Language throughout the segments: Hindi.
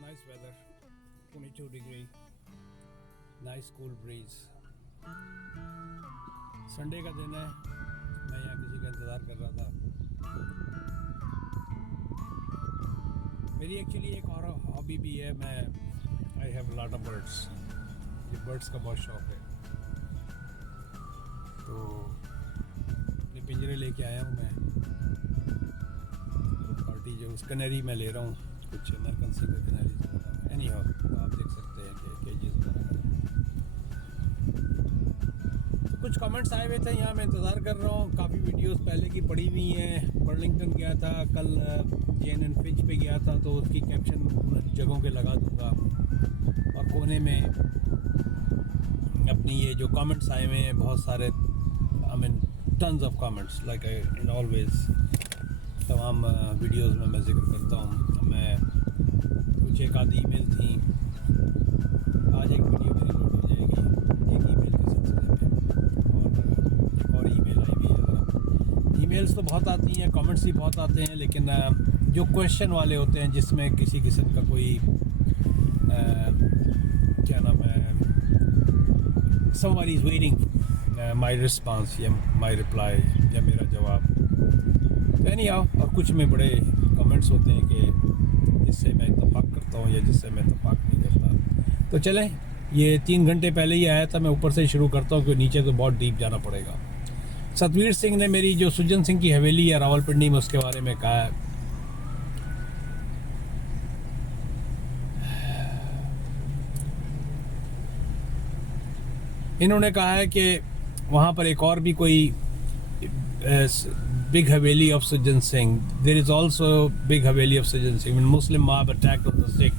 nice weather, 22 degree, nice cool breeze. Sunday का दिन है, मैं यहाँ किसी का इंतज़ार कर रहा था। मेरी एक्चुअली एक और हॉबी भी है, मैं I have lot of birds, ये बर्ड्स का बहुत शौक है। तो अपने पिंजरे लेके आया हूँ मैं, पार्टी जो उस कनेरी में ले रहा हूँ, कुछ अमेरिकन सिंगर कनेरी एनी हाउ, आप देख सकते हैं कि केजेस वगैरह। तो कुछ कमेंट्स आए हुए थे यहाँ, मैं इंतज़ार कर रहा हूँ। काफ़ी वीडियोस पहले की पड़ी हुई हैं। बर्लिंगटन गया था कल, जेन एंड फिच पे गया था, तो उसकी कैप्शन जगहों पे लगा दूँगा। और कोने में अपनी ये जो कमेंट्स आए हुए हैं बहुत सारे, I mean tons of comments like in always, तमाम वीडियोस में मैं जिक्र करता हूँ। मैं कुछ एक आधी ईमेल थी, आज एक वीडियो मेरी लोड हो जाएगी एक ईमेल के सिलसिले में, और ईमेल आई भी है। ईमेल्स तो बहुत आती हैं, कमेंट्स भी बहुत आते हैं, लेकिन जो क्वेश्चन वाले होते हैं जिसमें किसी किस्म का कोई क्या नाम है, somebody is waiting my response या my reply या मेरा जवाब, anyhow। और कुछ में बड़े कमेंट्स होते हैं कि जिससे मैं इत्तेफाक करता हूँ या जिससे मैं इत्तेफाक नहीं करता। तो चलें, ये 3 घंटे पहले ही आया था, मैं ऊपर से शुरू करता हूँ क्योंकि नीचे तो बहुत डीप जाना पड़ेगा। सतवीर सिंह ने मेरी जो सुजन सिंह की हवेली है रावलपिंडी में, उसके बारे में कहा है। इन्होंने कहा है कि वहाँ पर एक और भी कोई big Haveli of Sujan Singh. There is also big Haveli of Sujan Singh. When Muslim mob attacked on the Sikh,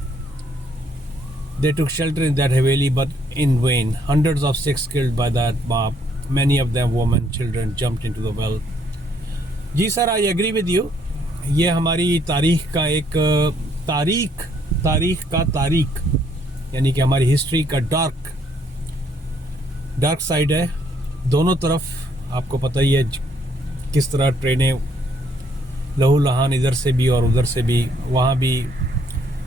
they took shelter in that Haveli, but in vain. Hundreds of Sikhs killed by that mob. Many of them women, children, jumped into the well. जी sir, I agree with you. ये हमारी तारीख का एक तारीख यानी कि हमारी हिस्ट्री का डार्क साइड है। दोनों तरफ आपको पता ही है किस तरह ट्रेनें लहू लहान इधर से भी और उधर से भी, वहाँ भी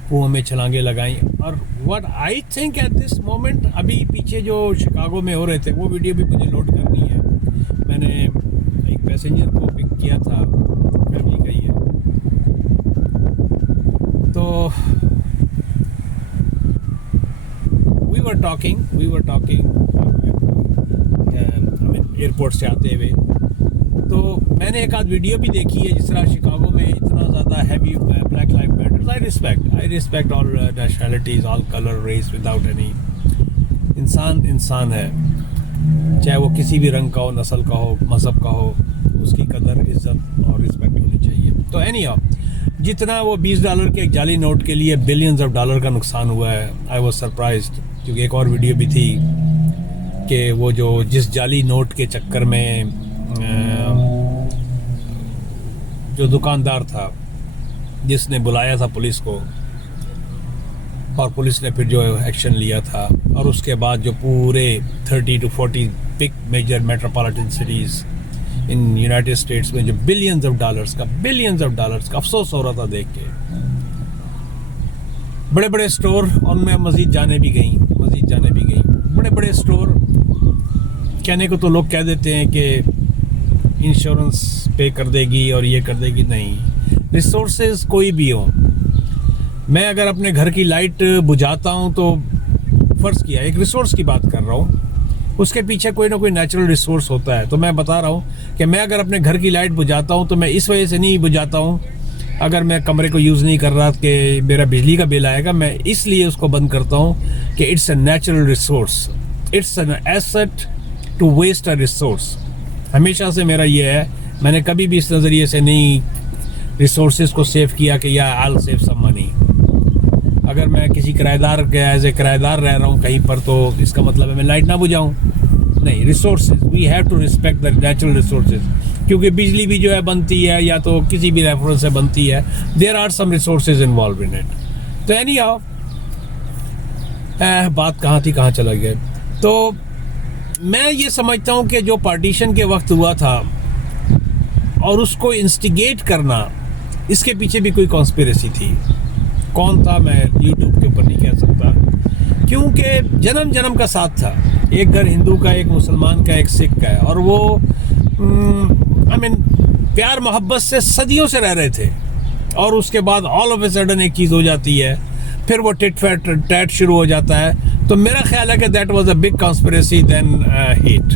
कुओं में छलांगे लगाई। और what I think at this moment, अभी पीछे जो शिकागो में हो रहे थे वो वीडियो भी मुझे लोड करनी है। मैंने एक पैसेंजर को पिक किया था, फैमिली का ही है। तो वी वर टॉकिंग एयरपोर्ट से आते हुए। तो मैंने एक आध वीडियो भी देखी है, जिस तरह शिकागो में इतना ज़्यादा heavy black life matters. I respect all nationalities, all colour, race, without any. इंसान है, चाहे वो किसी भी रंग का हो, नस्ल का हो, मज़हब का हो, उसकी कदर, इज़्ज़त और रिस्पेक्ट होनी चाहिए। तो एनीहाउ, जितना वो $20 के एक जाली नोट के लिए बिलियंस ऑफ डॉलर का नुकसान हुआ है, आई वॉज सरप्राइज्ड। क्योंकि एक और वीडियो भी थी कि वो जो जिस जाली नोट के चक्कर में जो दुकानदार था, जिसने बुलाया था पुलिस को, और पुलिस ने फिर जो एक्शन लिया था, और उसके बाद जो पूरे 30 to 40 big major metropolitan cities in United States में जो बिलियंस ऑफ डॉलर्स का अफसोस हो रहा था देख के। बड़े बड़े स्टोर, और मैं मज़ीद जाने भी गई, बड़े बड़े स्टोर। कहने को तो लोग कह देते हैं कि इंश्योरेंस पे कर देगी और ये कर देगी, नहीं। रिसोर्सेज कोई भी हो, मैं अगर अपने घर की लाइट बुझाता हूँ तो फ़र्ज़ किया एक रिसोर्स की बात कर रहा हूँ, उसके पीछे कोई ना कोई नेचुरल रिसोर्स होता है। तो मैं बता रहा हूँ कि मैं अगर अपने घर की लाइट बुझाता हूँ तो मैं इस वजह से नहीं बुझाता हूँ, अगर मैं कमरे को यूज़ नहीं कर रहा कि मेरा बिजली का बिल आएगा, मैं इसलिए उसको बंद करता हूँ कि it's a natural resource, it's an asset to waste a resource. हमेशा से मेरा ये है, मैंने कभी भी इस नज़रिए से नहीं रिसोर्सेज को सेव किया कि या I will save some money. अगर मैं किसी किराएदार के एज ए किराएदार रह रहा हूँ कहीं पर, तो इसका मतलब है मैं लाइट ना बुझाऊँ, नहीं। Resources, we have to respect the natural resources, क्योंकि बिजली भी जो है बनती है या तो किसी भी रेफरेंस से बनती है, there are some resources involve in it. तो एनीहाउ, बात कहाँ थी, कहाँ चला गया। तो मैं ये समझता हूँ कि जो पार्टीशन के वक्त हुआ था और उसको इंस्टिगेट करना, इसके पीछे भी कोई कॉन्स्पिरेसी थी। कौन था मैं यूट्यूब के ऊपर नहीं कह सकता, क्योंकि जन्म जन्म का साथ था। एक घर हिंदू का, एक मुसलमान का, एक सिख का है, और वो आई मीन प्यार मोहब्बत से सदियों से रह रहे थे। और उसके बाद ऑल ऑफ ए सडन एक चीज़ हो जाती है, फिर वो टिट फैट टैट शुरू हो जाता है। तो मेरा ख्याल है कि that was a big conspiracy then hate,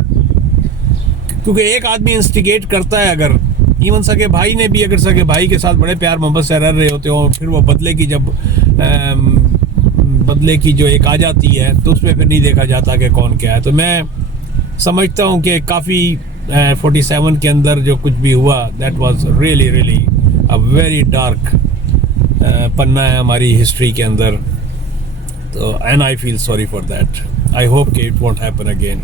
क्योंकि एक आदमी इंस्टिगेट करता है, अगर इवन सगे भाई ने भी अगर सगे भाई के साथ बड़े प्यार मोहब्बत से रह रहे होते हो, फिर वो बदले की जो एक आ जाती है, तो उसमें फिर नहीं देखा जाता कि कौन क्या है। तो मैं समझता हूँ कि काफ़ी 47 के अंदर जो कुछ भी हुआ, that was really really a very dark पन्ना है हमारी हिस्ट्री के अंदर। तो and I feel sorry for that. I hope कि it won't happen again.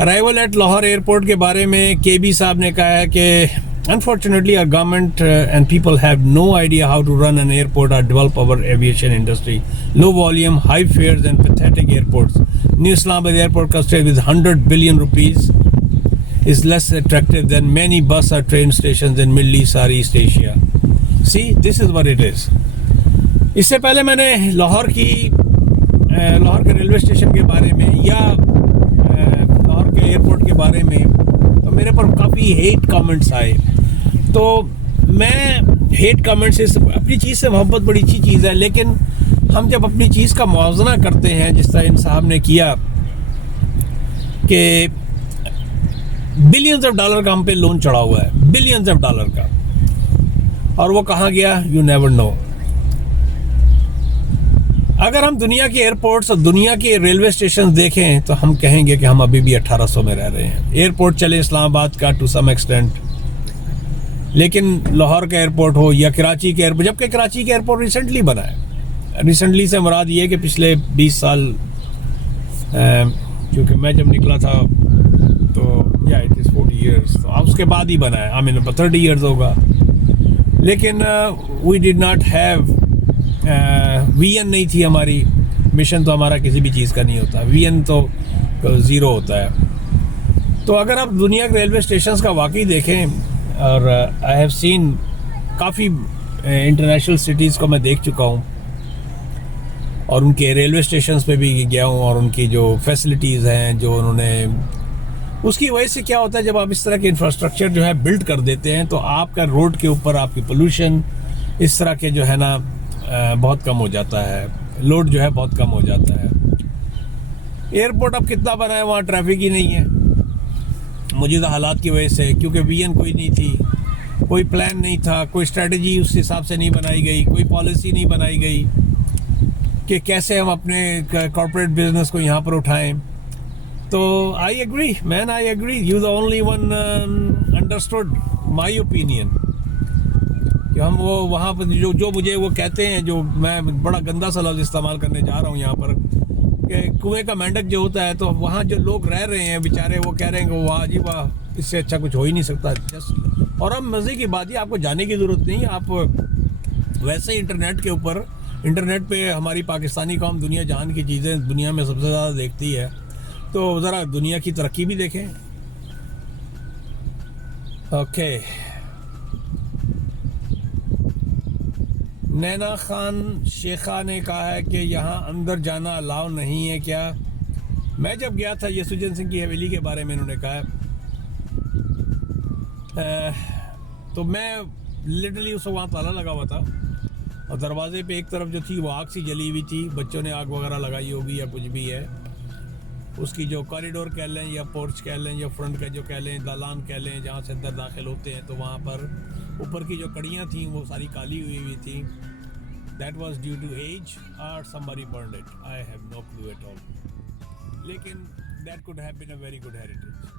Arrival at Lahore airport के बारे में केबी साहब ने कहा है कि unfortunately our government and people have no idea how to run an airport or develop our aviation industry. Low volume, high fares and pathetic airports. New Islamabad airport costed with 100 billion rupees is less attractive than many bus or train stations in Middle East or East Asia. See, this is what it is. इससे पहले मैंने लाहौर के रेलवे स्टेशन के बारे में या लाहौर के एयरपोर्ट के बारे में, तो मेरे पर काफ़ी हेट कमेंट्स आए। तो मैं हेट कमेंट्स से, अपनी चीज़ से मोहब्बत बड़ी अच्छी चीज़ है, लेकिन हम जब अपनी चीज़ का मुआवजना करते हैं, जिस तरह इन साहब ने किया कि बिलियंस ऑफ डॉलर का हम पे लोन चढ़ा हुआ है, बिलियंस ऑफ डॉलर का, और वो कहाँ गया, यू नेवर नो। अगर हम दुनिया के एयरपोर्ट्स और दुनिया के रेलवे स्टेशन देखें तो हम कहेंगे कि हम अभी भी 1800 में रह रहे हैं। एयरपोर्ट चले इस्लामाबाद का टू सम एक्सटेंट, लेकिन लाहौर का एयरपोर्ट हो या कराची के एयरपोर्ट, जबकि कराची का एयरपोर्ट रिसेंटली बना है। रिसेंटली से मुराद ये है कि पिछले 20 साल, क्योंकि मैं जब निकला था तो या इट इज़ 40 ईयर्स, तो अब उसके बाद ही बना है, आई मीन 30 ईयर्स होगा। लेकिन we did not have VN नहीं थी हमारी, मिशन तो हमारा किसी भी चीज़ का नहीं होता, वीएन तो ज़ीरो होता है। तो अगर आप दुनिया के रेलवे स्टेशंस का वाकई देखें, और आई हैव सीन काफ़ी इंटरनेशनल सिटीज़ को मैं देख चुका हूँ, और उनके रेलवे स्टेशंस पे भी गया हूँ, और उनकी जो फैसिलिटीज़ हैं जो उन्होंने, उसकी वजह से क्या होता है, जब आप इस तरह के इंफ्रास्ट्रक्चर जो है बिल्ड कर देते हैं, तो आपका रोड के ऊपर आपकी पोल्यूशन इस तरह के जो है ना बहुत कम हो जाता है, लोड जो है बहुत कम हो जाता है। एयरपोर्ट अब कितना बना है, वहाँ ट्रैफिक ही नहीं है मौजूदा हालात की वजह से, क्योंकि वीएन कोई नहीं थी, कोई प्लान नहीं था, कोई स्ट्रेटजी उस हिसाब से नहीं बनाई गई, कोई पॉलिसी नहीं बनाई गई कि कैसे हम अपने कॉर्पोरेट बिजनेस को यहाँ पर उठाएं। तो I agree man, I agree, you the only one understood my opinion कि हम वो वहाँ पर जो मुझे वो कहते हैं, जो मैं बड़ा गंदा सा लफ्ज़ इस्तेमाल करने जा रहा हूँ यहाँ पर, कि कुएं का मेंढक जो होता है, तो वहाँ जो लोग रह रहे हैं बेचारे, वो कह रहे हैं कि वाह जी वाह, इससे अच्छा कुछ हो ही नहीं सकता जस्ट। और अब मज़े की बात है, आपको जाने की ज़रूरत नहीं, आप वैसे ही इंटरनेट पे हमारी पाकिस्तानी कौम दुनिया जहान की चीज़ें दुनिया में सबसे ज़्यादा देखती है, तो ज़रा दुनिया की तरक्की भी देखें। ओके, नैना खान शेखा ने कहा है कि यहाँ अंदर जाना अलाउ नहीं है क्या। मैं जब गया था यसुजन सिंह की हवेली के बारे में इन्होंने कहा, तो मैं लिटरली उस वहाँ ताला लगा हुआ था, और दरवाजे पे एक तरफ जो थी वो आग सी जली हुई थी, बच्चों ने आग वगैरह लगाई होगी या कुछ भी है, उसकी जो कॉरिडोर कह लें या पोर्च कह लें या फ्रंट का जो कह लें, दालान कह लें, जहाँ से अंदर दाखिल होते हैं, तो वहाँ पर ऊपर की जो कड़ियाँ थी वो सारी काली हुई थी। That was due to age और somebody burned it, I have no clue at all, लेकिन that could have been a very good heritage.